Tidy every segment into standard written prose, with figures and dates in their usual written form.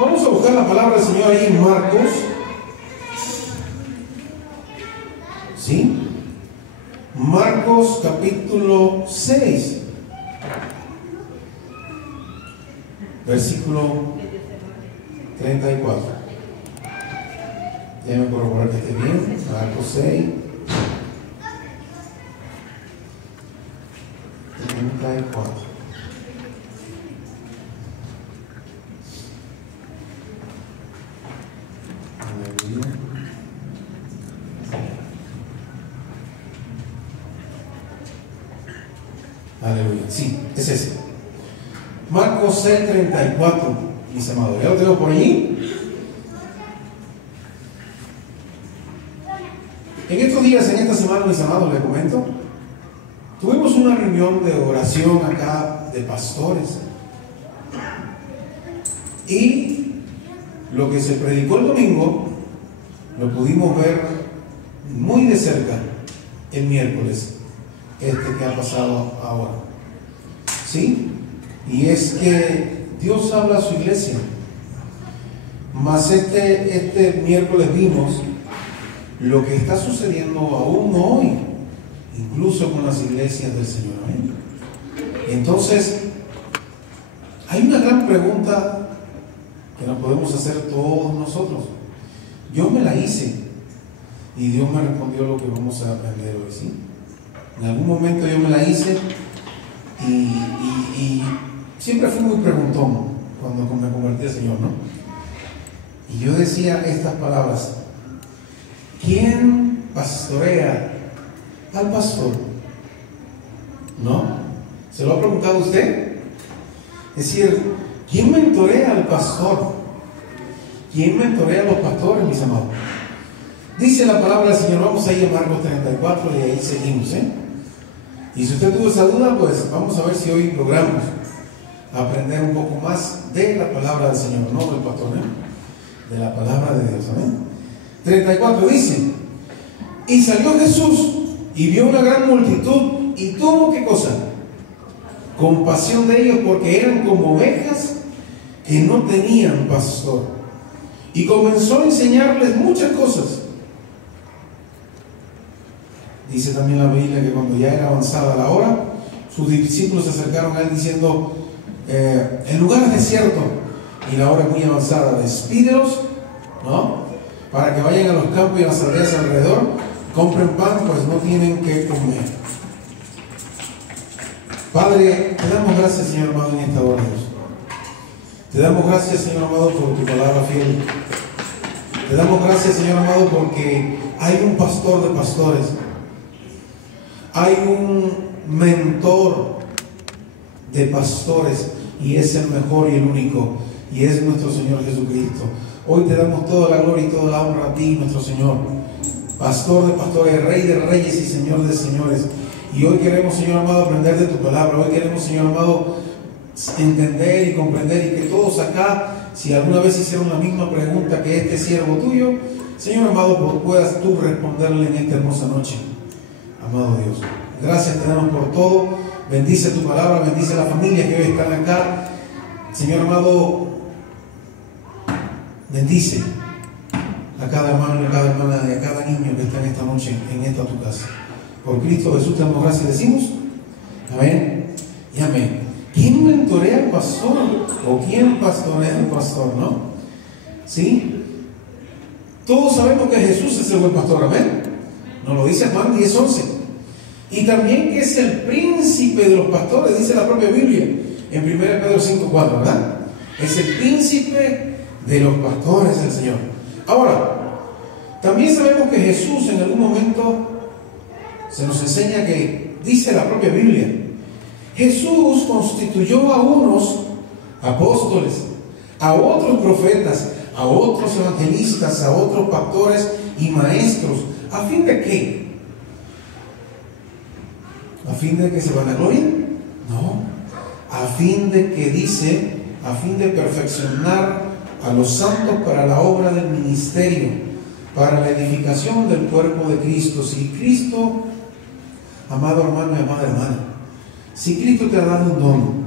Vamos a buscar la palabra del Señor ahí en Marcos. ¿Sí? Marcos capítulo 6. Versículo 34. Déjenme corroborar que esté bien. Marcos 6. 34. Aleluya. Aleluya. Sí, es ese. Marcos 6:34, mis amados. ¿Ya lo tengo por allí? En estos días, en esta semana, mis amados, les comento, tuvimos una reunión de oración acá de pastores. Y lo que se predicó el domingo, lo pudimos ver muy de cerca el miércoles, que ha pasado ahora. ¿Sí? Y es que Dios habla a su iglesia. Mas este miércoles vimos lo que está sucediendo aún hoy, incluso con las iglesias del Señor. ¿Eh? Entonces, hay una gran pregunta que nos podemos hacer todos nosotros. Yo me la hice y Dios me respondió lo que vamos a aprender hoy. ¿Sí? En algún momento yo me la hice y siempre fui muy preguntón cuando me convertí al Señor, ¿no? Y yo decía estas palabras: ¿quién pastorea al pastor? ¿No? ¿Se lo ha preguntado usted? Es decir, ¿quién mentorea al pastor? ¿Quién mentorea a los pastores, mis amados? Dice la palabra del Señor. Vamos a ir a Marcos 34 y ahí seguimos, ¿eh? Y si usted tuvo esa duda, pues vamos a ver si hoy logramos aprender un poco más de la palabra del Señor, no del pastor, ¿eh? De la palabra de Dios. ¿Amén? 34 dice: y salió Jesús y vio una gran multitud y tuvo, ¿qué cosa? Compasión de ellos, porque eran como ovejas que no tenían pastor, y comenzó a enseñarles muchas cosas. Dice también la Biblia que cuando ya era avanzada la hora, sus discípulos se acercaron a él diciendo: el lugar es desierto y la hora es muy avanzada, despídelos, ¿no?, para que vayan a los campos y a las aldeas alrededor, compren pan, pues no tienen que comer. Padre, te damos gracias, Señor amado, en esta hora, Dios. Te damos gracias, Señor amado, por tu palabra fiel. Te damos gracias, Señor amado, porque hay un pastor de pastores. Hay un mentor de pastores, y es el mejor y el único, y es nuestro Señor Jesucristo. Hoy te damos toda la gloria y toda la honra a ti, nuestro Señor, pastor de pastores, rey de reyes y señor de señores. Y hoy queremos, Señor amado, aprender de tu palabra. Hoy queremos, Señor amado, entender y comprender, y que todos acá, si alguna vez hicieron la misma pregunta que este siervo tuyo, Señor amado, puedas tú responderle en esta hermosa noche. Amado Dios, gracias te damos por todo. Bendice tu palabra, bendice a las familias que hoy están acá. Señor amado, bendice a cada hermano y a cada hermana y a cada niño que está en esta noche, en esta tu casa. Por Cristo Jesús te damos gracias y decimos amén y amén. ¿Quién mentorea al pastor? ¿O quién pastorea al pastor? ¿No? ¿Sí? Todos sabemos que Jesús es el buen pastor, amén. Nos lo dice Juan 10:11. Y también que es el príncipe de los pastores, dice la propia Biblia en 1 Pedro 5:4, ¿verdad? Es el príncipe de los pastores del Señor. Ahora, también sabemos que Jesús en algún momento se nos enseña que, dice la propia Biblia, Jesús constituyó a unos apóstoles, a otros profetas, a otros evangelistas, a otros pastores y maestros. ¿A fin de qué? ¿A fin de que se vanaglorien? No. A fin de que dice, a fin de perfeccionar a los santos para la obra del ministerio, para la edificación del cuerpo de Cristo. Si Cristo, amado hermano y amada hermana, si Cristo te ha dado un don,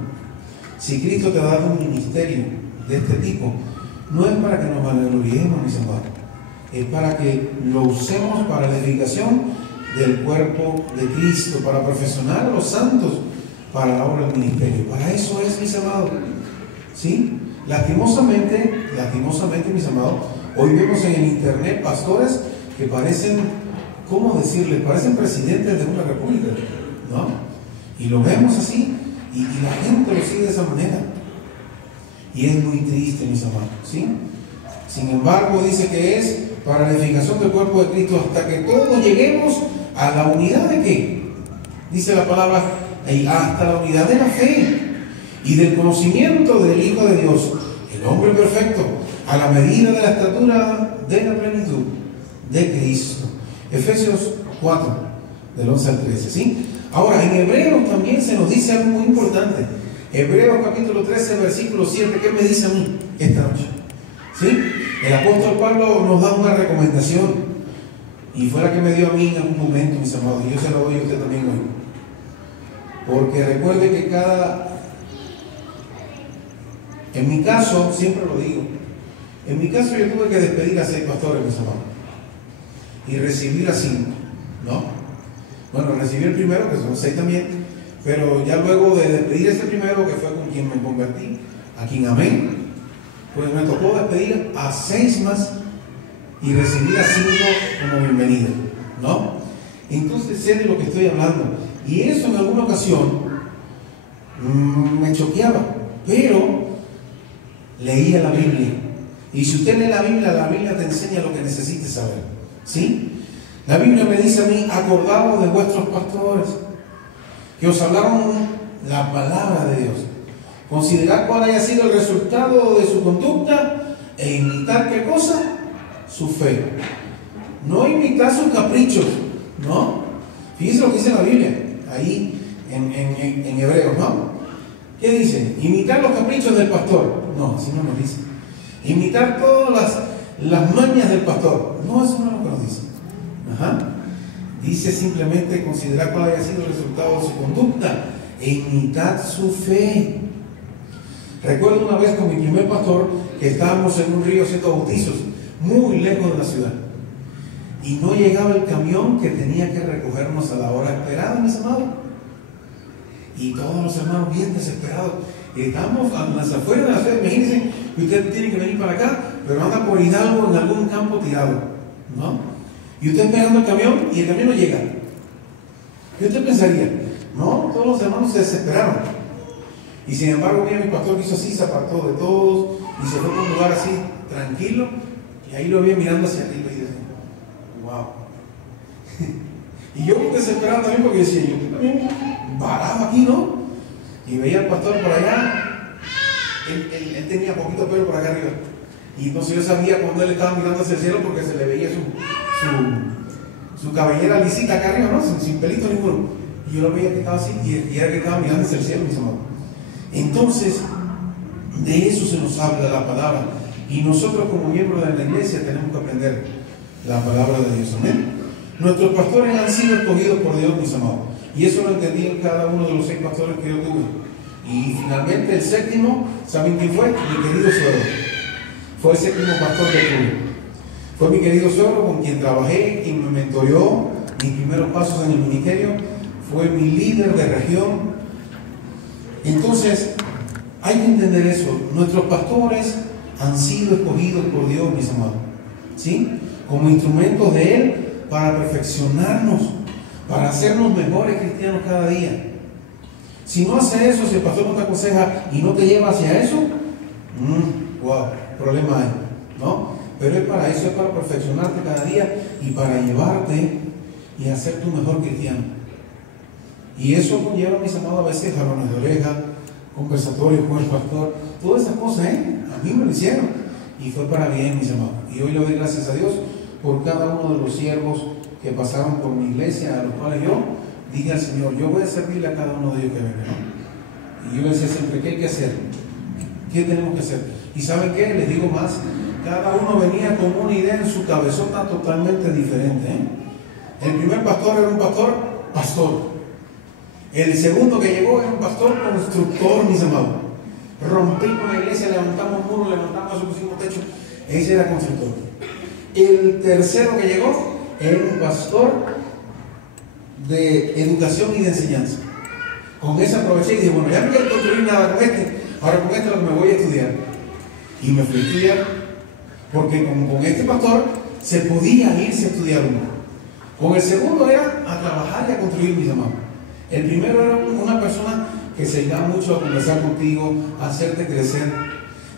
si Cristo te ha dado un ministerio de este tipo, no es para que nos vanagloriemos, mis amados, es para que lo usemos para la edificación del cuerpo de Cristo, para perfeccionar a los santos para la obra del ministerio. Para eso es, mis amados. ¿Sí? Lastimosamente, mis amados, hoy vemos en el internet pastores que parecen, ¿cómo decirles? Parecen presidentes de una república, ¿no? Y lo vemos así, y la gente lo sigue de esa manera. Y es muy triste, mis amados, ¿sí? Sin embargo, dice que es para la edificación del cuerpo de Cristo hasta que todos lleguemos a la unidad de ¿qué? Dice la palabra, hasta la unidad de la fe y del conocimiento del Hijo de Dios, el hombre perfecto, a la medida de la estatura de la plenitud de Cristo. Efesios 4, del 11 al 13, ¿sí? Ahora, en Hebreos también se nos dice algo muy importante. Hebreos capítulo 13, versículo 7, ¿qué me dice a mí esta noche? ¿Sí? El apóstol Pablo nos da una recomendación, y fue la que me dio a mí en algún momento, mis amados, y yo se la doy a usted también hoy. Porque recuerde que en mi caso, siempre lo digo, en mi caso yo tuve que despedir a 6 pastores, mis amados, y recibir a 5, ¿no? Bueno, recibí el primero, que son 6 también, pero ya luego de despedir a ese primero, que fue con quien me convertí, a quien amé, pues me tocó despedir a 6 más y recibir a 5 como bienvenida, ¿no? Entonces sé de lo que estoy hablando, y eso en alguna ocasión me choqueaba, pero leía la Biblia, y si usted lee la Biblia te enseña lo que necesites saber, ¿sí? La Biblia me dice a mí, acordaos de vuestros pastores, que os hablaron la palabra de Dios. Considerad cuál haya sido el resultado de su conducta e imitar ¿qué cosa? Su fe. No imitar sus caprichos, ¿no? Fíjense lo que dice la Biblia, ahí en Hebreos, ¿no? ¿Qué dice? Imitar los caprichos del pastor. No, así no nos dice. Imitar todas las mañas del pastor. No, eso no es lo que nos dice. Ajá. Dice simplemente considerar cuál haya sido el resultado de su conducta e imitar su fe. Recuerdo una vez con mi primer pastor que estábamos en un río haciendo bautizos, muy lejos de la ciudad, y no llegaba el camión que tenía que recogernos a la hora esperada, mis amados. Y todos los hermanos bien desesperados. Estamos a las afueras de la ciudad. Imagínense que usted tiene que venir para acá, pero anda por Hidalgo en algún campo tirado, ¿no? Y usted esperando el camión y el camión no llega. ¿Qué usted pensaría? No, todos los hermanos se desesperaron. Y sin embargo, mi pastor hizo así, se apartó de todos y se fue a un lugar así, tranquilo. Y ahí lo vi mirando hacia arriba y decía, wow. Y yo desesperado también porque decía, yo también varado aquí, ¿no? Y veía al pastor por allá. Él tenía poquito pelo por acá arriba. Y entonces yo sabía cuando él estaba mirando hacia el cielo porque se le veía su cabellera lisita acá arriba, ¿no? Sin pelito ninguno. Y yo lo veía que estaba así y era que estaba mirando hacia el cielo, mis amados. Entonces, de eso se nos habla la palabra. Y nosotros como miembros de la iglesia tenemos que aprender la palabra de Dios. Amén. Nuestros pastores han sido escogidos por Dios, mis amados. Y eso lo entendí en cada uno de los 6 pastores que yo tuve. Y finalmente el séptimo, ¿saben quién fue? Mi querido suegro. Fue el séptimo pastor que tuve. Fue mi querido suegro con quien trabajé, quien me mentoreó mis primeros pasos en el ministerio. Fue mi líder de región. Entonces, hay que entender eso. Nuestros pastores han sido escogidos por Dios, mis amados, ¿sí? Como instrumentos de Él para perfeccionarnos, para hacernos mejores cristianos cada día. Si no hace eso, si el pastor no te aconseja y no te lleva hacia eso, wow, problema hay, ¿no? Pero es para eso, es para perfeccionarte cada día y para llevarte y hacer tu mejor cristiano. Y eso conlleva, mis amados, a veces jalones de oreja, conversatorios con el pastor, todas esas cosas, a mí me lo hicieron y fue para bien, mis amados. Y hoy le doy gracias a Dios por cada uno de los siervos que pasaron por mi iglesia, a los cuales yo dije al Señor, yo voy a servirle a cada uno de ellos que venga, ¿no? Y yo les decía siempre, ¿qué hay que hacer? ¿Qué tenemos que hacer? Y ¿saben qué? Les digo más, cada uno venía con una idea en su cabezota totalmente diferente, El primer pastor era un pastor. El segundo que llegó era un pastor constructor, mis amados. rompimos la iglesia, levantamos muros, levantamos eso, pusimos techo. Ese era constructor. El tercero que llegó era un pastor de educación y de enseñanza. Con ese aproveché y dije, bueno, ya no quiero construir nada con este, ahora con este es lo que me voy a estudiar. Y me fui a estudiar, porque con este pastor se podía irse a estudiar uno. Con el segundo era a trabajar y a construir, mis amados. El primero era una persona que se dedicaba mucho a conversar contigo, a hacerte crecer.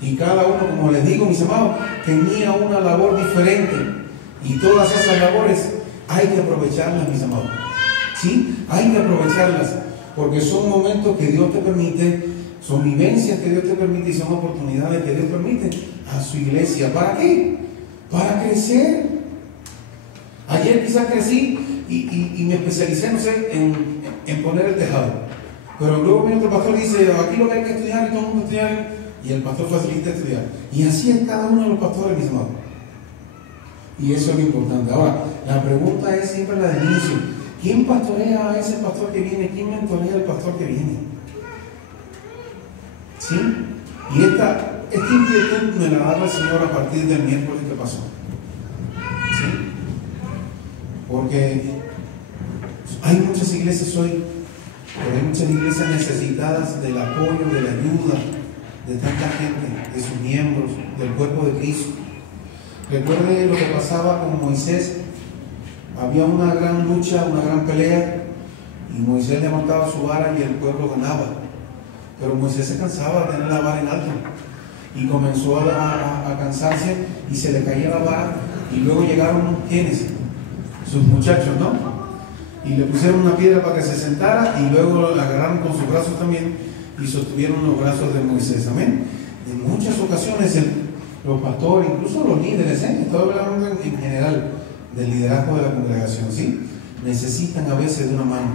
Y cada uno, como les digo, mis amados, tenía una labor diferente. Y todas esas labores hay que aprovecharlas, mis amados. ¿Sí? Hay que aprovecharlas, porque son momentos que Dios te permite, son vivencias que Dios te permite y son oportunidades que Dios permite a su iglesia. ¿Para qué? Para crecer. Ayer quizás crecí y me especialicé, no sé, en poner el tejado. Pero luego viene otro pastor y dice, aquí lo que hay que estudiar y todo el mundo estudiar. Y el pastor facilita estudiar. Y así es cada uno de los pastores, mis amados. Y eso es lo importante. Ahora, la pregunta es siempre la del inicio. ¿Quién pastorea a ese pastor que viene? ¿Quién mentorea al pastor que viene? ¿Sí? Y esta inquietud me la daba el Señor a partir del miércoles que pasó. ¿Sí? Porque hay muchas iglesias hoy, pero hay muchas iglesias necesitadas del apoyo, de la ayuda de tanta gente, de sus miembros, del cuerpo de Cristo. Recuerde lo que pasaba con Moisés. Había una gran lucha, una gran pelea, y Moisés levantaba su vara y el pueblo ganaba. Pero Moisés se cansaba de tener la vara en alto y comenzó a cansarse y se le caía la vara. Y luego llegaron, ¿quiénes? Sus muchachos, ¿no? Y le pusieron una piedra para que se sentara y luego la agarraron con sus brazos también y sostuvieron los brazos de Moisés. Amén. En muchas ocasiones los pastores, incluso los líderes, estoy hablando en general del liderazgo de la congregación, ¿sí? Necesitan a veces de una mano,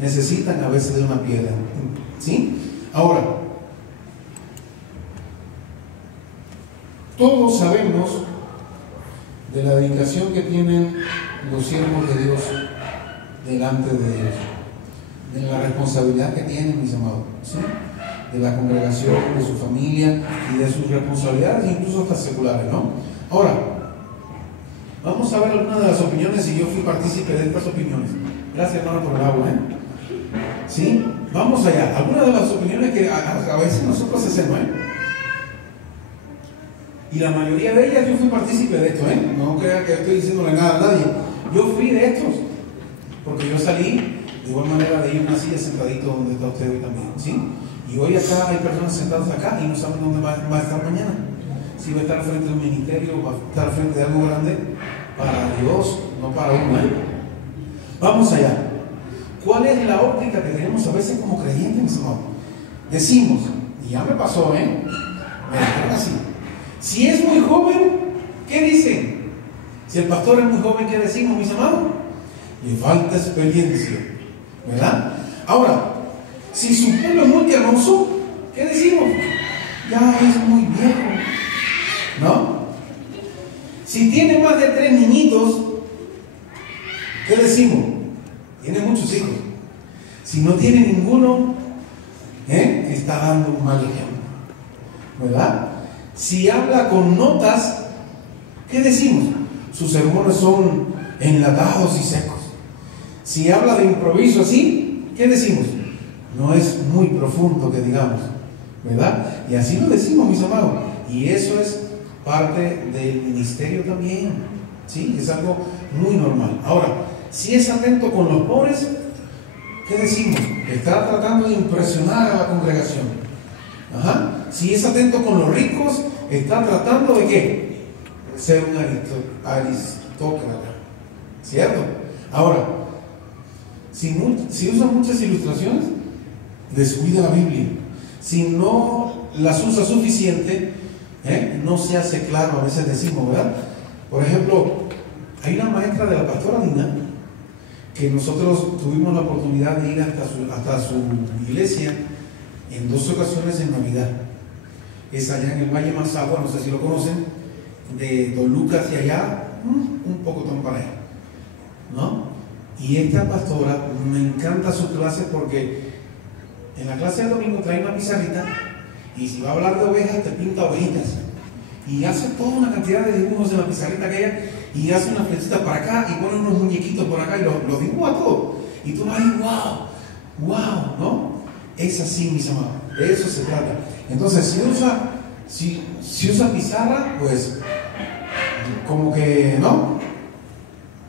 necesitan a veces de una piedra, ¿sí? Ahora, todos sabemos de la dedicación que tienen los siervos de Dios delante de Dios, de la responsabilidad que tienen, mis amados, ¿sí? De la congregación, de su familia y de sus responsabilidades, incluso hasta seculares, ¿no? Ahora, vamos a ver algunas de las opiniones y yo fui partícipe de estas opiniones. Gracias, hermano, por el agua, ¿eh? ¿Sí? Vamos allá. Algunas de las opiniones que a veces nosotros hacemos, ¿eh? Y la mayoría de ellas yo fui partícipe de esto, ¿eh? No crea que estoy diciéndole nada a nadie. Yo fui de estos, porque yo salí de igual manera de ir a una silla sentadito donde está usted hoy también, ¿sí? Y hoy acá hay personas sentadas acá y no saben dónde va a estar mañana. Si va a estar frente a un ministerio, va a estar frente a algo grande para Dios, no para uno, ¿eh? Vamos allá. ¿Cuál es la óptica que tenemos a veces como creyentes, mis amados? Decimos, y ya me pasó, ¿eh? Me dijeron así. Si es muy joven, ¿qué dicen? Si el pastor es muy joven, ¿qué decimos, mis amados? Le falta experiencia, ¿verdad? Ahora, si su pelo es muy hermoso, ¿qué decimos? Ya es muy viejo, ¿no? Si tiene más de 3 niñitos, ¿qué decimos? Tiene muchos hijos. Si no tiene ninguno, está dando un mal ejemplo, ¿verdad? Si habla con notas, ¿qué decimos? Sus sermones son enlatados y secos. Si habla de improviso así, ¿qué decimos? No es muy profundo que digamos, ¿verdad? Y así lo decimos, mis amados. Y eso es parte del ministerio también, ¿sí? Es algo muy normal. Ahora, si es atento con los pobres, ¿qué decimos? Está tratando de impresionar a la congregación. Ajá. Si es atento con los ricos, está tratando de ¿qué? Ser un aristócrata, ¿cierto? Ahora, si usa muchas ilustraciones, descuida la Biblia. Si no las usa suficiente, no se hace claro, a veces decimos, ¿verdad? Por ejemplo, hay una maestra de la pastora Dina que nosotros tuvimos la oportunidad de ir hasta su iglesia en 2 ocasiones en Navidad. Es allá en el Valle Mazagua, no sé si lo conocen, de Don Lucas y allá, un poco tan para allá, ¿no? Y esta pastora, me encanta su clase porque en la clase de domingo trae una pizarrita Y si va a hablar de ovejas, te pinta ovejitas. Y hace toda una cantidad de dibujos en la pizarrita aquella, y hace una flechita para acá, y pone unos muñequitos por acá, y los dibuja todo. Y tú vas ahí, wow, wow, ¿no? Es así, mis amados, de eso se trata. Entonces, si usa pizarra, pues, como que, ¿no?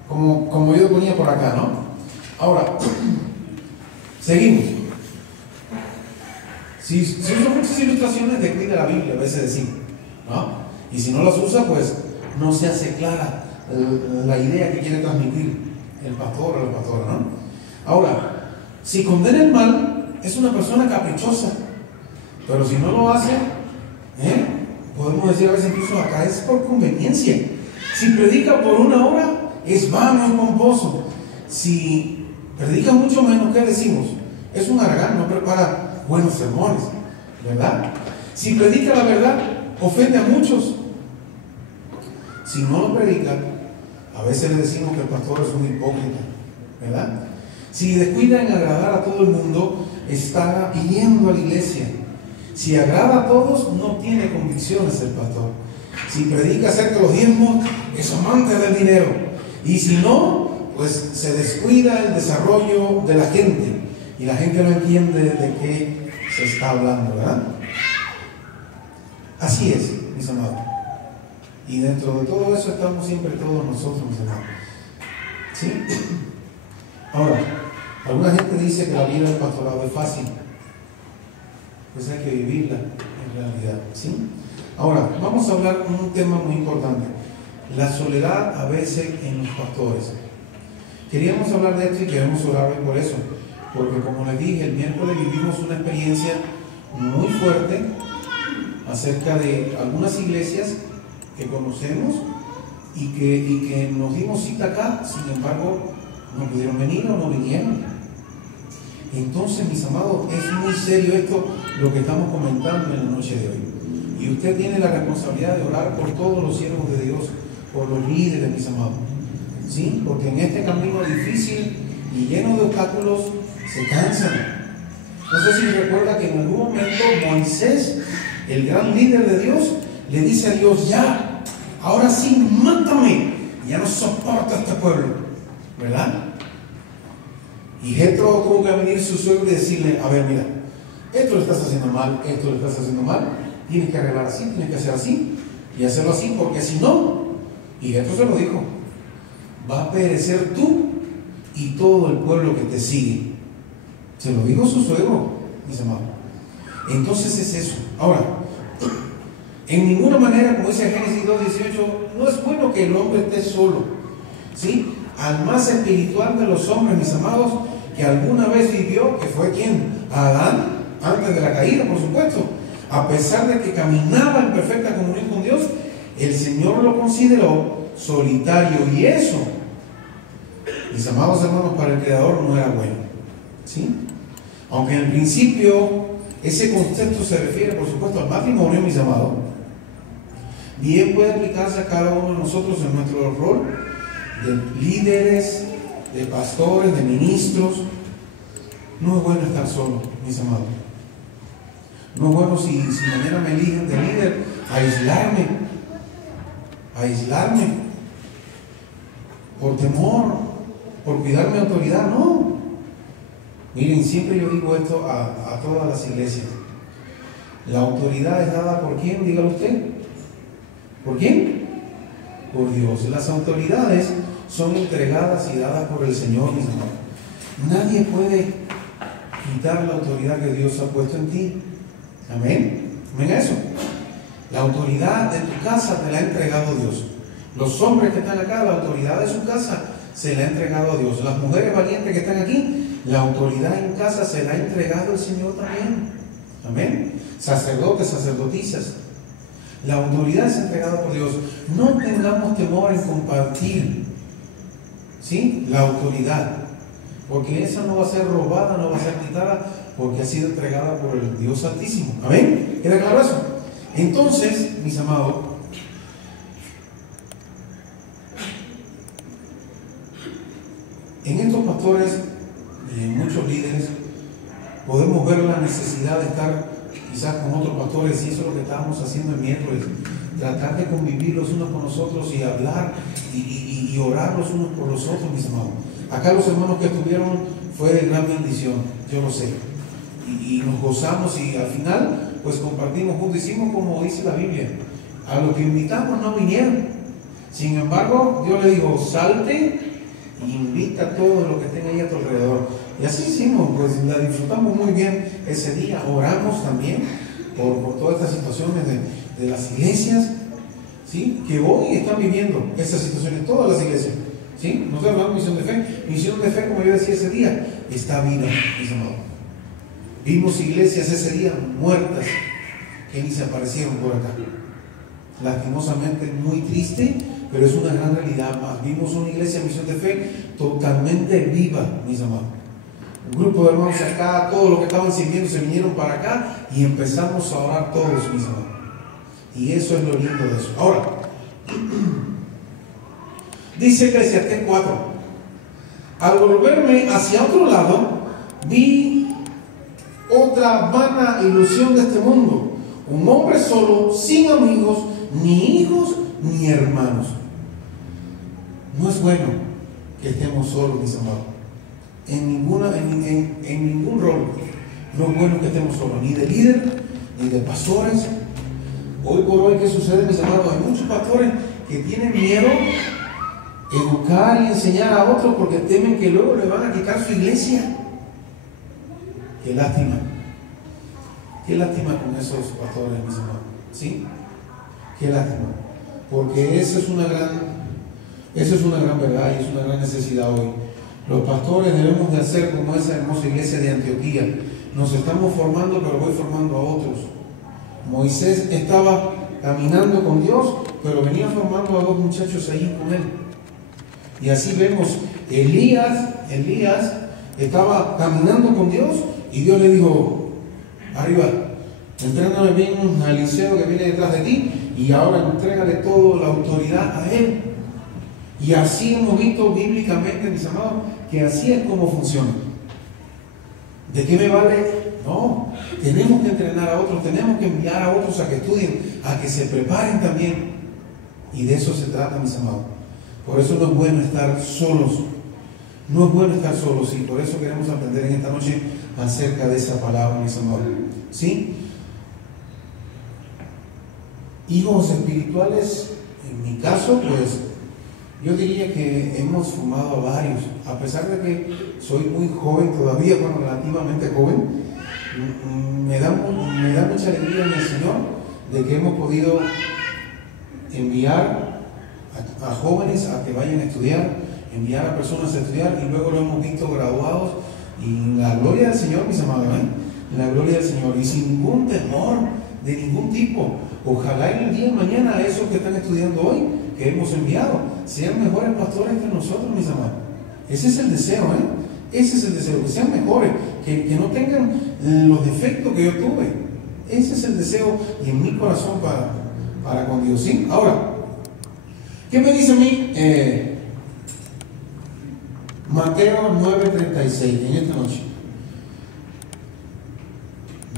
Como yo ponía por acá, ¿no? Ahora, seguimos. Si usa muchas ilustraciones, descuida la Biblia, a veces decimos, ¿no? Y si no las usa, pues no se hace clara la idea que quiere transmitir el pastor o la pastora, ¿no? Ahora, si condena el mal, es una persona caprichosa, pero si no lo hace, podemos decir a veces incluso acá es por conveniencia. Si predica por 1 hora, es vano y pomposo. Si predica mucho menos, ¿qué decimos? Es un haragán, no prepara buenos sermones, ¿verdad? Si predica la verdad, ofende a muchos. Si no lo predica, a veces le decimos que el pastor es un hipócrita, ¿verdad? Si descuida en agradar a todo el mundo, está hiriendo a la iglesia. Si agrada a todos, no tiene convicciones el pastor. Si predica acerca de los diezmos, es amante del dinero. Y si no, pues se descuida el desarrollo de la gente. Y la gente no entiende de qué se está hablando, ¿verdad? Así es, mis amados. Y dentro de todo eso estamos siempre todos nosotros, mis amados. ¿Sí? Ahora, alguna gente dice que la vida del pastorado es fácil. Pues hay que vivirla en realidad, ¿sí? Ahora, vamos a hablar de un tema muy importante. La soledad a veces en los pastores. Queríamos hablar de esto y queremos orar hoy por eso. Porque como les dije, el miércoles vivimos una experiencia muy fuerte acerca de algunas iglesias que conocemos y que nos dimos cita acá, sin embargo, no pudieron venir o no vinieron. Entonces, mis amados, es muy serio esto, lo que estamos comentando en la noche de hoy. Y usted tiene la responsabilidad de orar por todos los siervos de Dios, por los líderes, mis amados. ¿Sí? Porque en este camino difícil y lleno de obstáculos, se cansan. No sé si recuerda que en algún momento Moisés, el gran líder de Dios, le dice a Dios, ya, ahora sí, mátame, ya no soporto a este pueblo, ¿verdad? Y Jetro tuvo que venir su suegro y decirle, a ver, mira, esto lo estás haciendo mal, esto lo estás haciendo mal, tienes que arreglar así, tienes que hacer así, y hacerlo así, porque si no, y Jetro se lo dijo, va a perecer tú y todo el pueblo que te sigue. Se lo dijo su suegro, mis amados. Entonces es eso. Ahora, en ninguna manera, como dice Génesis 2:18, no es bueno que el hombre esté solo, ¿sí? Al más espiritual de los hombres, mis amados, que alguna vez vivió, que fue ¿quién? Adán, antes de la caída, por supuesto. A pesar de que caminaba en perfecta comunión con Dios, el Señor lo consideró solitario, y eso, mis amados hermanos, para el Creador no era bueno, ¿sí? Aunque en el principio ese concepto se refiere, por supuesto, al matrimonio, mis amados, bien puede aplicarse a cada uno de nosotros en nuestro rol de líderes, de pastores, de ministros. No es bueno estar solo, mis amados. No es bueno si mañana me eligen de líder, aislarme por temor, por cuidar mi autoridad. No. Miren, siempre yo digo esto a todas las iglesias. La autoridad es dada por ¿quién? Dígalo usted. ¿Por quién? Por Dios. Las autoridades son entregadas y dadas por el Señor, mis hermanos. Nadie puede quitar la autoridad que Dios ha puesto en ti. Amén. Amén a eso. La autoridad de tu casa te la ha entregado Dios. Los hombres que están acá, la autoridad de su casa se la ha entregado a Dios. Las mujeres valientes que están aquí, la autoridad en casa se la ha entregado el Señor también. Amén. Sacerdotes, sacerdotisas. La autoridad es entregada por Dios. No tengamos temor en compartir, ¿sí?, la autoridad, porque esa no va a ser robada, no va a ser quitada, porque ha sido entregada por el Dios Altísimo. Amén. ¿Queda claro eso? Entonces, mis amados, en estos pastores y en muchos líderes podemos ver la necesidad de estar quizás con otros pastores, y eso es lo que estábamos haciendo el miércoles, tratar de convivir los unos con los otros y hablar y orar los unos por los otros, mis hermanos. Acá los hermanos que estuvieron fue de gran bendición, yo lo sé, y nos gozamos, y al final pues compartimos juntos, hicimos como dice la Biblia, a los que invitamos no vinieron, sin embargo Dios le dijo, salte e invita a todos los que estén ahí a tu alrededor. Y así hicimos, pues la disfrutamos muy bien ese día. Oramos también por todas estas situaciones de las iglesias, ¿sí? Que hoy están viviendo estas situaciones, todas las iglesias, ¿sí? No estoy hablando de misión de fe. Misión de fe, como yo decía ese día, está viva, mis amados. Vimos iglesias ese día muertas que ni se aparecieron por acá. Lastimosamente, muy triste, pero es una gran realidad más. Vimos una iglesia de misión de fe totalmente viva, mis amados. Un grupo de hermanos acá, todos los que estaban sirviendo se vinieron para acá y empezamos a orar todos, mis amados. Y eso es lo lindo de eso. Ahora, dice Eclesiastés 4: al volverme hacia otro lado, vi otra vana ilusión de este mundo. Un hombre solo, sin amigos, ni hijos, ni hermanos. No es bueno que estemos solos, mis amados. En ningún rol no es bueno que estemos solos, ni de líder, ni de pastores. Hoy por hoy, ¿qué sucede, mis amados? Hay muchos pastores que tienen miedo educar y enseñar a otros porque temen que luego le van a quitar su iglesia. Qué lástima. Qué lástima con esos pastores, mis amados. ¿Sí? Qué lástima. Porque eso es una gran verdad y es una gran necesidad hoy. Los pastores debemos de hacer como esa hermosa iglesia de Antioquía. Nos estamos formando, pero voy formando a otros. Moisés estaba caminando con Dios, pero venía formando a dos muchachos allí con él. Y así vemos, Elías estaba caminando con Dios y Dios le dijo, arriba, entréname bien a Eliseo que viene detrás de ti y ahora entrégale toda la autoridad a él. Y así hemos visto bíblicamente, mis amados, que así es como funciona. ¿De qué me vale? No, tenemos que entrenar a otros, tenemos que enviar a otros a que estudien, a que se preparen también. Y de eso se trata, mis amados. Por eso no es bueno estar solos. No es bueno estar solos, y por eso queremos aprender en esta noche acerca de esa palabra, mis amados. ¿Sí? Hijos espirituales, en mi caso, pues yo diría que hemos formado a varios, a pesar de que soy muy joven todavía, bueno, relativamente joven, me da mucha alegría en el Señor de que hemos podido enviar a jóvenes a que vayan a estudiar, enviar a personas a estudiar y luego lo hemos visto graduados y en la gloria del Señor, mis amados, en la gloria del Señor y sin ningún temor de ningún tipo. Ojalá en el día de mañana esos que están estudiando hoy, que hemos enviado, sean mejores pastores que nosotros, mis amados. Ese es el deseo, ese es el deseo, que sean mejores, que no tengan los defectos que yo tuve. Ese es el deseo y en mi corazón para con Dios, ¿sí? Ahora, ¿qué me dice a mí Mateo 9:36 en esta noche?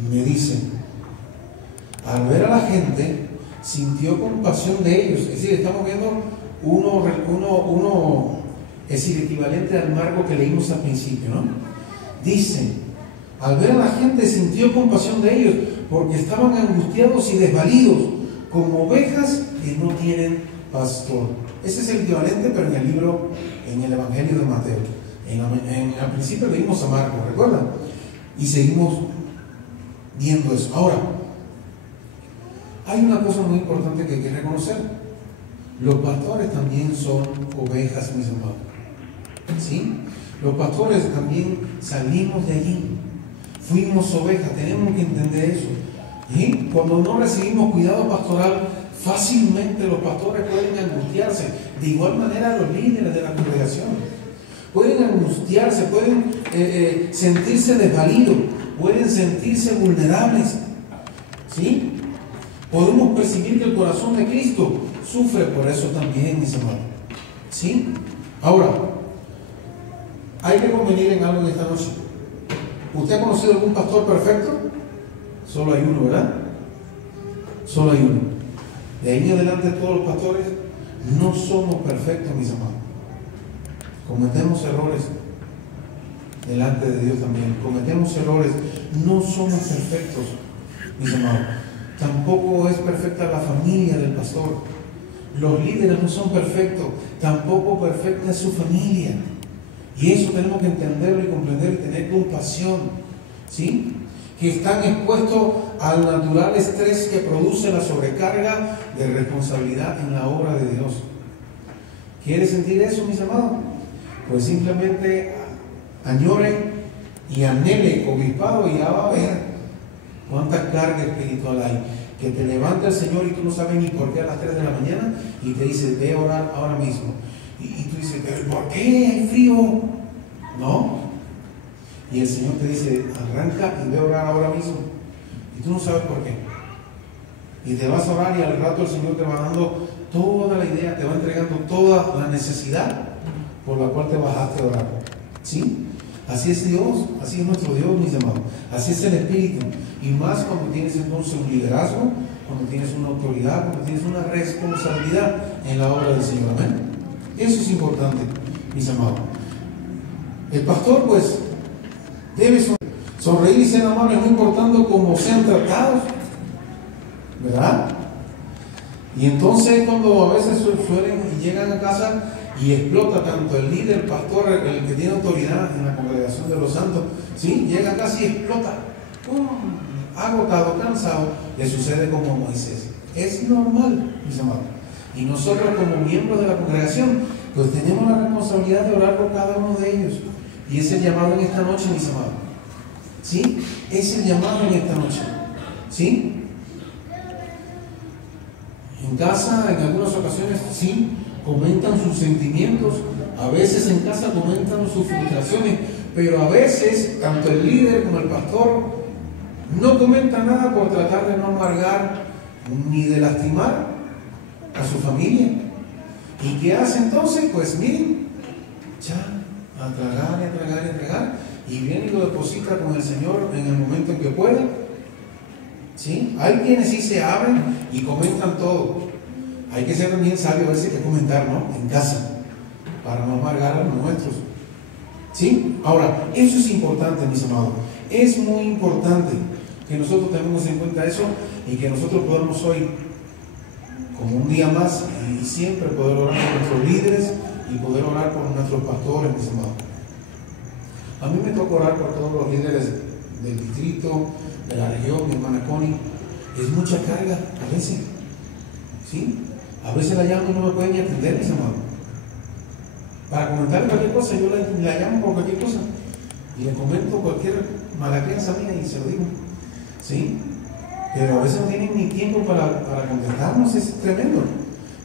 Me dice, al ver a la gente, sintió compasión de ellos. Es decir, estamos viendo es decir, equivalente al marco que leímos al principio, ¿no? Dice, al ver a la gente, sintió compasión de ellos, porque estaban angustiados y desvalidos, como ovejas que no tienen pastor. Ese es el equivalente, pero en el Evangelio de Mateo. Al principio leímos a Marco, ¿recuerdan? Y seguimos viendo eso. Ahora, hay una cosa muy importante que hay que reconocer. Los pastores también son ovejas, mis hermanos. ¿Sí? Los pastores también salimos de allí. Fuimos ovejas, tenemos que entender eso. ¿Sí? Cuando no recibimos cuidado pastoral, fácilmente los pastores pueden angustiarse. De igual manera los líderes de la congregación. Pueden angustiarse, pueden sentirse desvalidos, pueden sentirse vulnerables. ¿Sí? Podemos percibir que el corazón de Cristo sufre por eso también, mis hermanos. ¿Sí? Ahora, hay que convenir en algo en esta noche. ¿Usted ha conocido algún pastor perfecto? Solo hay uno, ¿verdad? Solo hay uno. De ahí en adelante todos los pastores no somos perfectos, mis amados. Cometemos errores delante de Dios también. Cometemos errores. No somos perfectos, mis amados. Tampoco es perfecta la familia del pastor. Los líderes no son perfectos. Tampoco perfecta es su familia. Y eso tenemos que entenderlo y comprender y tener compasión. ¿Sí? Que están expuestos al natural estrés que produce la sobrecarga de responsabilidad en la obra de Dios. ¿Quiere sentir eso, mis amados? Pues simplemente añoren y anhele obispado y ya va a ver cuánta carga espiritual hay. Que te levanta el Señor y tú no sabes ni por qué a las 3 de la mañana y te dice, ve a orar ahora mismo. Y tú dices, ¿por qué hay frío? No. Y el Señor te dice, arranca y ve a orar ahora mismo. Y tú no sabes por qué. Y te vas a orar y al rato el Señor te va dando toda la idea, te va entregando toda la necesidad por la cual te bajaste a orar. ¿Sí? Así es Dios, así es nuestro Dios, mis amados. Así es el Espíritu. Y más cuando tienes entonces un liderazgo, cuando tienes una autoridad, cuando tienes una responsabilidad en la obra del Señor. Amén. Eso es importante, mis amados. El pastor, pues, debe sonreír y ser amable, no importando cómo sean tratados, ¿verdad? Y entonces cuando a veces suelen y llegan a casa y explota tanto el líder, el pastor, el que tiene autoridad en la congregación de los santos, ¿sí? Llega a casa y explota, agotado, cansado, le sucede como a Moisés. Es normal, mis amados. Y nosotros como miembros de la congregación, pues tenemos la responsabilidad de orar por cada uno de ellos. Y es el llamado en esta noche, mis amados. ¿Sí? Es el llamado en esta noche. ¿Sí? En casa, en algunas ocasiones, sí, comentan sus sentimientos. A veces en casa comentan sus frustraciones. Pero a veces, tanto el líder como el pastor no comentan nada por tratar de no amargar ni de lastimar a su familia. ¿Y qué hace entonces? Pues miren, ya, a tragar y a tragar y a tragar, y viene y lo deposita con el Señor en el momento en que pueda. ¿Sí? Hay quienes sí se abren y comentan todo. Hay que ser también sabio a veces que comentar, ¿no? En casa, para no amargar a los nuestros. ¿Sí? Ahora, eso es importante, mis amados. Es muy importante que nosotros tengamos en cuenta eso y que nosotros podamos hoy, como un día más, y siempre poder orar por nuestros líderes y poder orar por nuestros pastores, mis amados. A mí me toca orar por todos los líderes del distrito, de la región, mi hermana Connie. Es mucha carga a veces. ¿Sí? A veces la llamo y no me pueden ni atender, mis amados. Para comentar cualquier cosa, yo la llamo por cualquier cosa. Y le comento cualquier mala crianza mía y se lo digo. ¿Sí? Pero a veces no tienen ni tiempo para contestarnos, es tremendo.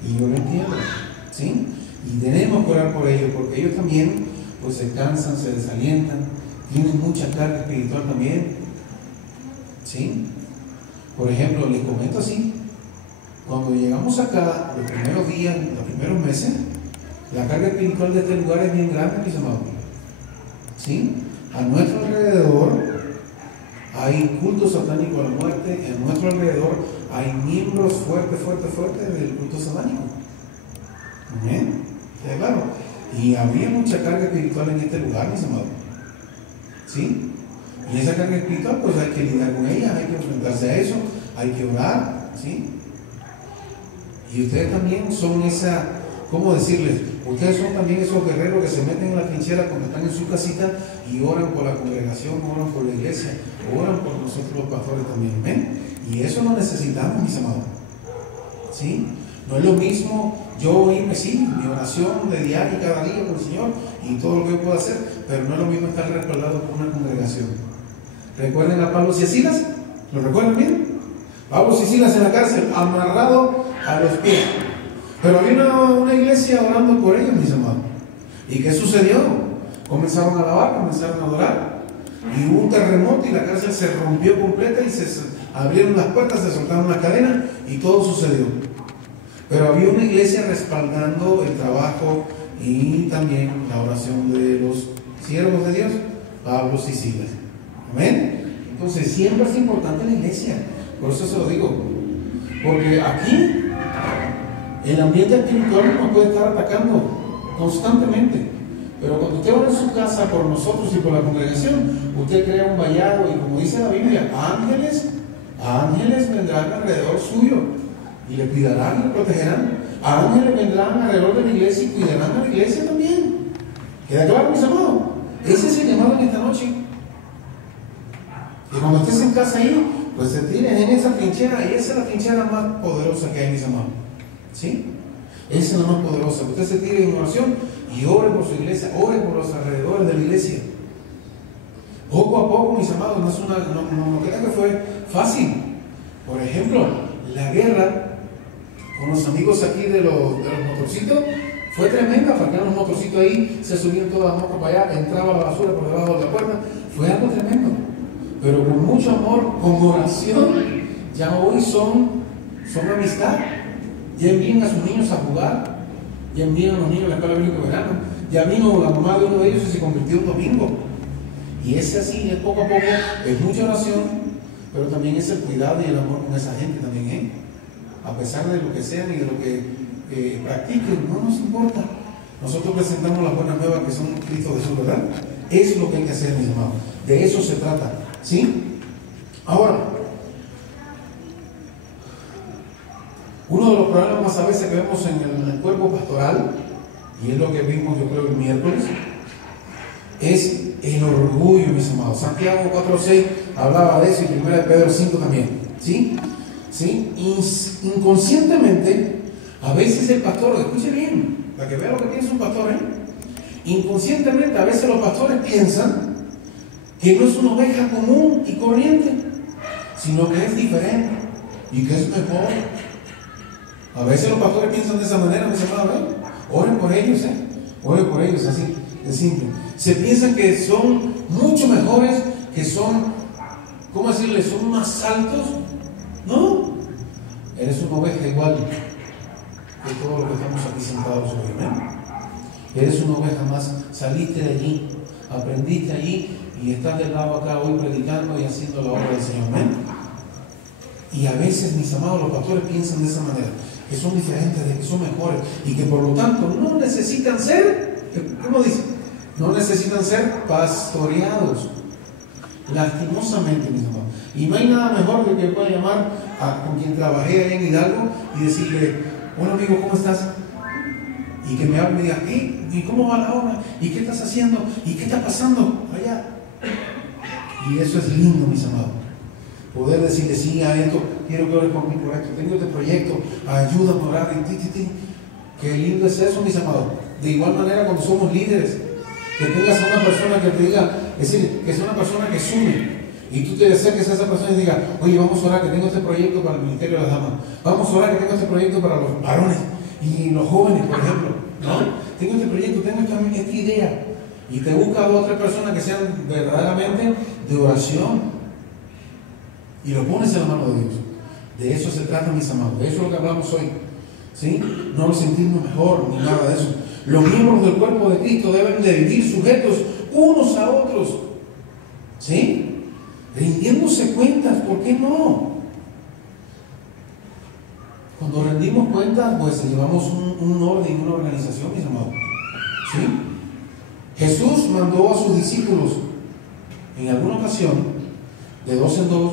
Y yo lo entiendo. ¿Sí? Y tenemos que orar por ellos, porque ellos también pues se cansan, se desalientan, tienen mucha carga espiritual también. ¿Sí? Por ejemplo, les comento así, cuando llegamos acá, los primeros días, los primeros meses, la carga espiritual de este lugar es bien grande, mis amados. ¿Sí? A nuestro alrededor hay culto satánico a la muerte, a nuestro alrededor hay miembros fuertes del culto satánico. ¿Amén? ¿Queda claro? Y había mucha carga espiritual en este lugar, mis amados. ¿Sí? Y esa carga espiritual, pues hay que lidiar con ella, hay que enfrentarse a eso, hay que orar. ¿Sí? Y ustedes también son esa, ¿cómo decirles? Ustedes son también esos guerreros que se meten en la trinchera cuando están en su casita y oran por la congregación, oran por la iglesia, oran por nosotros los pastores también. ¿Ven? Y eso lo necesitamos, mis amados. ¿Sí? No es lo mismo yo irme, sí, mi oración de diario cada día con el Señor y todo lo que yo puedo hacer, pero no es lo mismo estar respaldado por una congregación. ¿Recuerden a Pablo y a Silas? ¿Lo recuerdan bien? Pablo y Silas en la cárcel, amarrado a los pies. Pero había una iglesia orando por ellos, mis amados. ¿Y qué sucedió? Comenzaron a alabar, comenzaron a adorar. Y hubo un terremoto y la cárcel se rompió completa y se abrieron las puertas, se soltaron las cadenas y todo sucedió. Pero había una iglesia respaldando el trabajo y también la oración de los siervos de Dios, Pablo y Silas. Amén. Entonces siempre es importante la iglesia. Por eso se lo digo. Porque aquí el ambiente espiritual nos puede estar atacando constantemente. Pero cuando usted ora en su casa por nosotros y por la congregación, usted crea un vallado y, como dice la Biblia, ángeles vendrán alrededor suyo y le cuidarán y le protegerán. Ángeles vendrán alrededor de la iglesia y cuidarán a la iglesia también. ¿Queda claro, mis amados? Ese es el llamado en esta noche. Y cuando estés en casa ahí, pues se tiren en esa trinchera, y esa es la trinchera más poderosa que hay, mis amados. ¿Sí? Esa es la más poderosa. Usted se tire en oración y ore por su iglesia, ore por los alrededores de la iglesia. Poco a poco, mis amados, no crean que fue fácil. Por ejemplo, la guerra con los amigos aquí de los motorcitos fue tremenda. Faltaron los motorcitos ahí, se subían todas las motos para allá, entraba la basura por debajo de la puerta. Fue algo tremendo. Pero con mucho amor, con oración, ya hoy son amistad. Ya envían a sus niños a jugar, ya envían a los niños a la escuela bíblica de verano. Ya vino la mamá de uno de ellos y se convirtió un domingo. Y es así, es poco a poco, es mucha oración, pero también es el cuidado y el amor con esa gente también, ¿eh? A pesar de lo que sean y de lo que practiquen, no nos importa. Nosotros presentamos las buenas nuevas que son Cristo Jesús, ¿verdad? Eso es lo que hay que hacer, mis hermanos. De eso se trata, ¿sí? Ahora, uno de los problemas a veces que vemos en el cuerpo pastoral, y es lo que vimos yo creo el miércoles, es el orgullo, mis amados. Santiago 4:6 hablaba de eso, y 1 Pedro 5 también, ¿sí? ¿Sí? Inconscientemente, a veces el pastor, escuche bien, para que vea lo que piensa un pastor, ¿eh? Inconscientemente, a veces los pastores piensan que no es una oveja común y corriente, sino que es diferente y que es mejor. A veces los pastores piensan de esa manera, mis amados, ¿eh? Oren por ellos, oren por ellos, así, de simple. Se piensan que son mucho mejores, que son, ¿cómo decirle? Son más altos. No, eres una oveja igual que todos los que estamos aquí sentados hoy, ¿eh? Eres una oveja más, saliste de allí, aprendiste allí y estás del lado acá hoy predicando y haciendo la obra del Señor, ¿eh? Y a veces, mis amados, los pastores piensan de esa manera, que son diferentes, de que son mejores y que por lo tanto no necesitan ser, ¿cómo dice? No necesitan ser pastoreados. Lastimosamente, mis amados. Y no hay nada mejor que pueda llamar con quien trabajé ahí en Hidalgo y decirle: hola amigo, ¿cómo estás? Y que me hable y me diga: ¿y cómo va la obra? ¿Y qué estás haciendo? ¿Y qué está pasando allá? Y eso es lindo, mis amados. Poder decirle: sí, a esto, quiero que ores por mí por esto, tengo este proyecto, ayúdame a orar, Qué lindo es eso, mis amados. De igual manera, cuando somos líderes, que tengas a una persona que te diga, es decir, que sea una persona que sume, y tú te acerques a esa persona y digas: oye, vamos a orar que tengo este proyecto para el ministerio de las damas, vamos a orar que tengo este proyecto para los varones y los jóvenes, por ejemplo, ¿no? Tengo este proyecto, tengo esta idea, y te busca a dos o tres personas que sean verdaderamente de oración, y lo pones en la mano de Dios. De eso se trata, mis amados, de eso es lo que hablamos hoy, ¿sí? No nos sentimos mejor ni nada de eso. Los miembros del cuerpo de Cristo deben de vivir sujetos unos a otros, ¿sí? Rindiéndose cuentas, ¿por qué no? Cuando rendimos cuentas, pues llevamos un orden, una organización, mis amados, ¿sí? Jesús mandó a sus discípulos en alguna ocasión de 2 en 2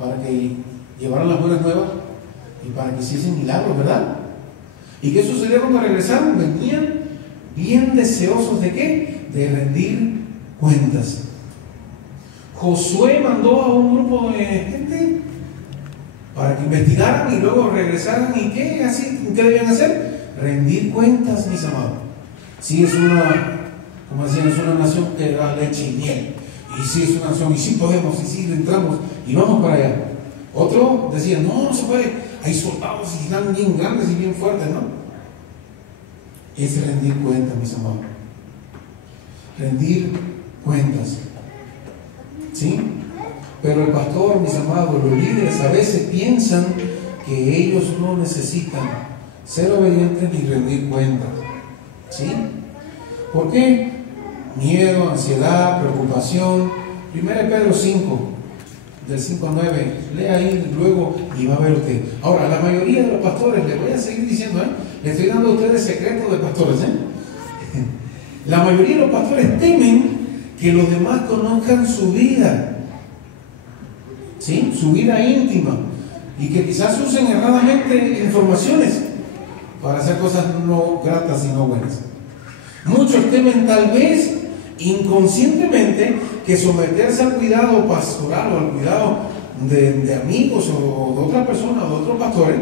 para que llevaran las buenas nuevas y para que hiciesen milagros, ¿verdad? ¿Y qué sucedió cuando regresaron? Venían bien deseosos ¿de qué? De rendir cuentas. Josué mandó a un grupo de gente para que investigaran y luego regresaran. ¿Y qué? ¿Qué debían hacer? Rendir cuentas, mis amados. Sí, es como decían, es una nación que da leche y miel. Y sí, es una nación, y sí podemos, y sí entramos, y vamos para allá. Otro decía: no se puede, hay soldados y están bien grandes y bien fuertes, ¿no? Es rendir cuentas, mis amados. Rendir cuentas, ¿sí? Pero el pastor, mis amados, los líderes a veces piensan que ellos no necesitan ser obedientes ni rendir cuentas, ¿sí? ¿Por qué? Miedo, ansiedad, preocupación. 1 Pedro 5 del 5 a 9. Lea ahí luego y va a ver usted. Ahora, la mayoría de los pastores, les voy a seguir diciendo, les estoy dando a ustedes secretos de pastores. La mayoría de los pastores temen que los demás conozcan su vida, ¿sí? Su vida íntima, y que quizás usen erradamente informaciones para hacer cosas no gratas y no buenas. Muchos temen tal vez inconscientemente que someterse al cuidado pastoral o al cuidado de amigos o de otra persona o de otros pastores,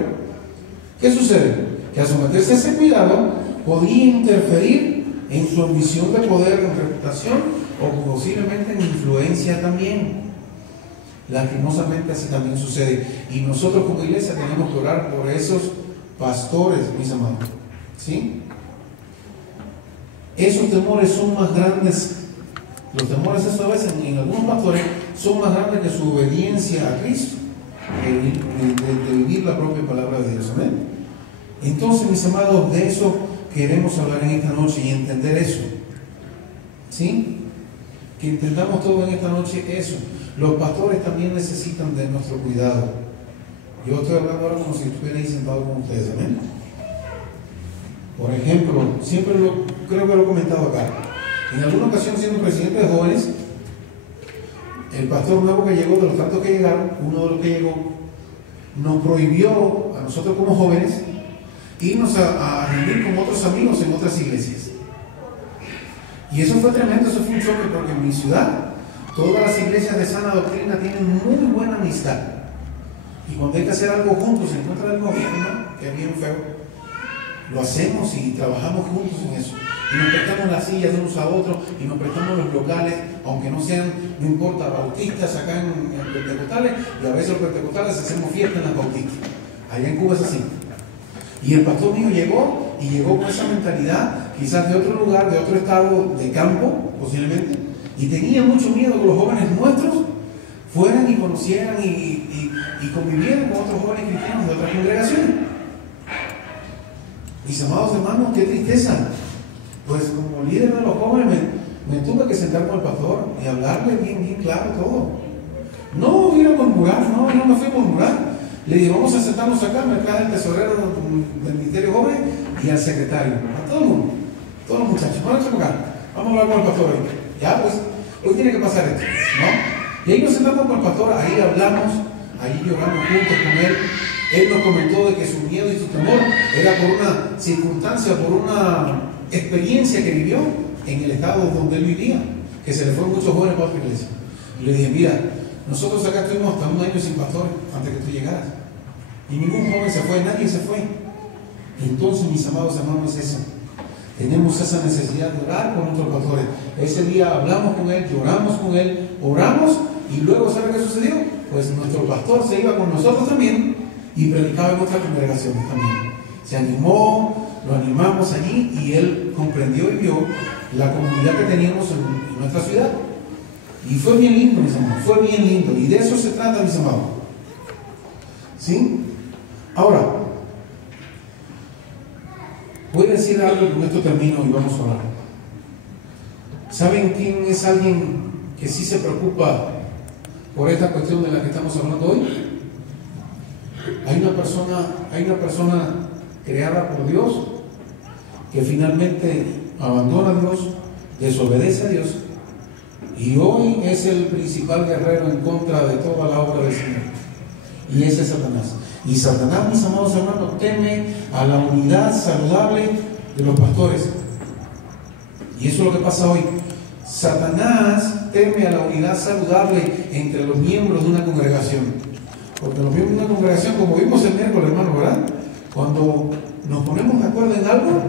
¿qué sucede? Que al someterse a ese cuidado podría interferir en su ambición de poder, en reputación o posiblemente en influencia también. Lastimosamente así también sucede, y nosotros como iglesia tenemos que orar por esos pastores, mis amados, ¿sí? Esos temores son más grandes, los temores esta vez en algunos pastores son más grandes que su obediencia a Cristo, de vivir la propia palabra de Dios. ¿Amén? Entonces, mis amados, de eso queremos hablar en esta noche y entender eso, ¿sí? Que entendamos todo en esta noche eso. Los pastores también necesitan de nuestro cuidado. Yo estoy hablando ahora como si estuviera ahí sentado con ustedes. ¿Amén? Por ejemplo, creo que lo he comentado acá. En alguna ocasión, siendo presidente de jóvenes, el pastor nuevo que llegó, de los tantos que llegaron, uno de los que llegó, nos prohibió a nosotros como jóvenes irnos a reunir con otros amigos en otras iglesias. Y eso fue tremendo, eso fue un choque, porque en mi ciudad todas las iglesias de sana doctrina tienen muy buena amistad. Y cuando hay que hacer algo juntos en contra del gobierno, que es bien feo, lo hacemos y trabajamos juntos en eso. Y nos prestamos las sillas de unos a otros y nos prestamos los locales, aunque no sean, no importa, bautistas acá en pentecostales, y a veces los pentecostales hacemos fiesta en las bautistas. Allá en Cuba es así. Y el pastor mío llegó con esa mentalidad, quizás de otro lugar, de otro estado de campo, posiblemente, y tenía mucho miedo que los jóvenes nuestros fueran y conocieran y convivieran con otros jóvenes cristianos de otras congregaciones. Mis amados hermanos, qué tristeza. Pues como líder de los jóvenes me tuve que sentar con el pastor y hablarle bien claro todo. No ir a murmurar, no me fui a murmurar. Le dije, vamos a sentarnos acá, me traje el tesorero del Ministerio Joven y al secretario, a todo el mundo, todos los muchachos, vamos a hablar con el pastor hoy. Ya, pues, hoy tiene que pasar esto, ¿no? Y ahí nos sentamos con el pastor, ahí hablamos, ahí lloramos juntos con él. Él nos comentó de que su miedo y su temor era por una circunstancia, por una experiencia que vivió en el estado donde él vivía, que se le fueron muchos jóvenes para otra iglesia. Y le dije, mira, nosotros acá estuvimos hasta un año sin pastor antes que tú llegaras. Y ningún joven se fue, nadie se fue. Entonces, mis amados hermanos, es eso. Tenemos esa necesidad de orar con nuestros pastores. Ese día hablamos con él, lloramos con él, oramos, y luego, ¿sabe qué sucedió? Pues nuestro pastor se iba con nosotros también y predicaba en nuestras congregaciones también. Se animó, lo animamos allí y él comprendió y vio la comunidad que teníamos en nuestra ciudad. Y fue bien lindo, mis amados, fue bien lindo. Y de eso se trata, mis amados. ¿Sí? Ahora, voy a decir algo y con esto termino y vamos a orar. ¿Saben quién es alguien que sí se preocupa por esta cuestión de la que estamos hablando hoy? Hay una persona creada por Dios que finalmente abandona a Dios, desobedece a Dios, y hoy es el principal guerrero en contra de toda la obra del Señor. Y ese es Satanás. Y Satanás, mis amados hermanos, teme a la unidad saludable de los pastores. Y eso es lo que pasa hoy. Satanás teme a la unidad saludable entre los miembros de una congregación. Porque los miembros de una congregación, como vimos el miércoles, hermano, ¿verdad? Cuando nos ponemos de acuerdo en algo,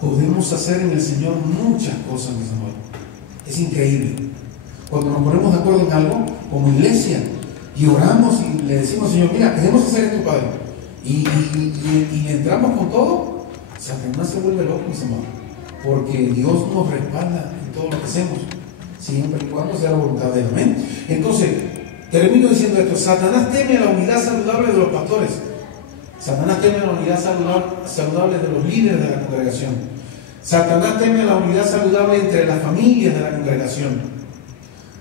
podemos hacer en el Señor muchas cosas, mis amados. Es increíble. Cuando nos ponemos de acuerdo en algo, como iglesia, y oramos y le decimos, Señor, mira, queremos hacer esto, Padre, y le entramos con todo, Satanás se vuelve loco, mis amados, porque Dios nos respalda en todo lo que hacemos, siempre y cuando sea la voluntad de Él. Amén. Entonces, termino diciendo esto: Satanás teme a la unidad saludable de los pastores. Satanás teme a la unidad saludable de los líderes de la congregación. Satanás teme a la unidad saludable entre las familias de la congregación.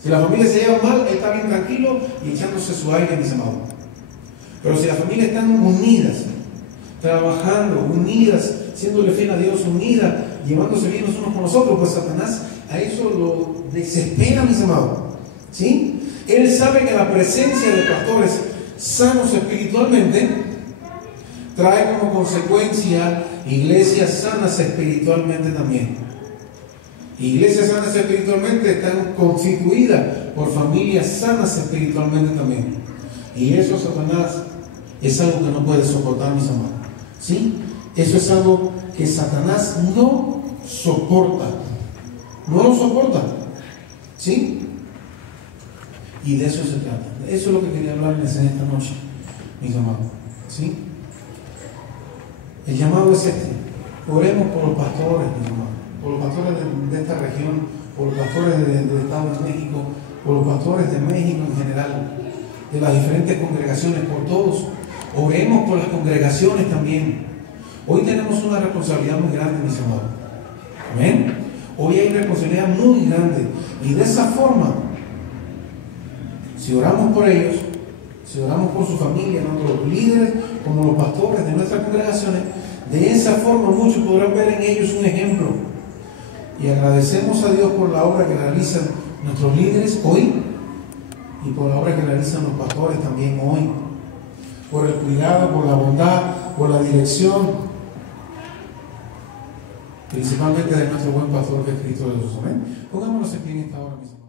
Si la familia se lleva mal, él está bien tranquilo y echándose su aire, mis amados. Pero si las familias están unidas, trabajando, unidas, siéndole fiel a Dios, unidas, llevándose bien los unos con los otros, pues Satanás a eso lo desespera, mis amados. ¿Sí? Él sabe que la presencia de pastores sanos espiritualmente trae como consecuencia iglesias sanas espiritualmente también. Iglesias sanas espiritualmente están constituidas por familias sanas espiritualmente también. Y eso Satanás es algo que no puede soportar, mis amados. ¿Sí? Eso es algo que Satanás no soporta. No lo soporta. ¿Sí? Y de eso se trata. Eso es lo que quería hablarles en esta noche, mis amados. ¿Sí? El llamado es este. Oremos por los pastores, mis amados. Por los pastores de esta región, por los pastores del Estado de México, por los pastores de México en general, de las diferentes congregaciones, por todos. Oremos por las congregaciones también. Hoy tenemos una responsabilidad muy grande, mis amados. Amén. Hoy hay responsabilidad muy grande. Y de esa forma, si oramos por ellos, si oramos por su familia, tanto los líderes como los pastores de nuestras congregaciones, de esa forma muchos podrán ver en ellos un ejemplo. Y agradecemos a Dios por la obra que realizan nuestros líderes hoy y por la obra que realizan los pastores también hoy. Por el cuidado, por la bondad, por la dirección, principalmente de nuestro buen pastor que es Cristo Jesús. Amén. Pongámonos aquí en esta hora, mis hermanos.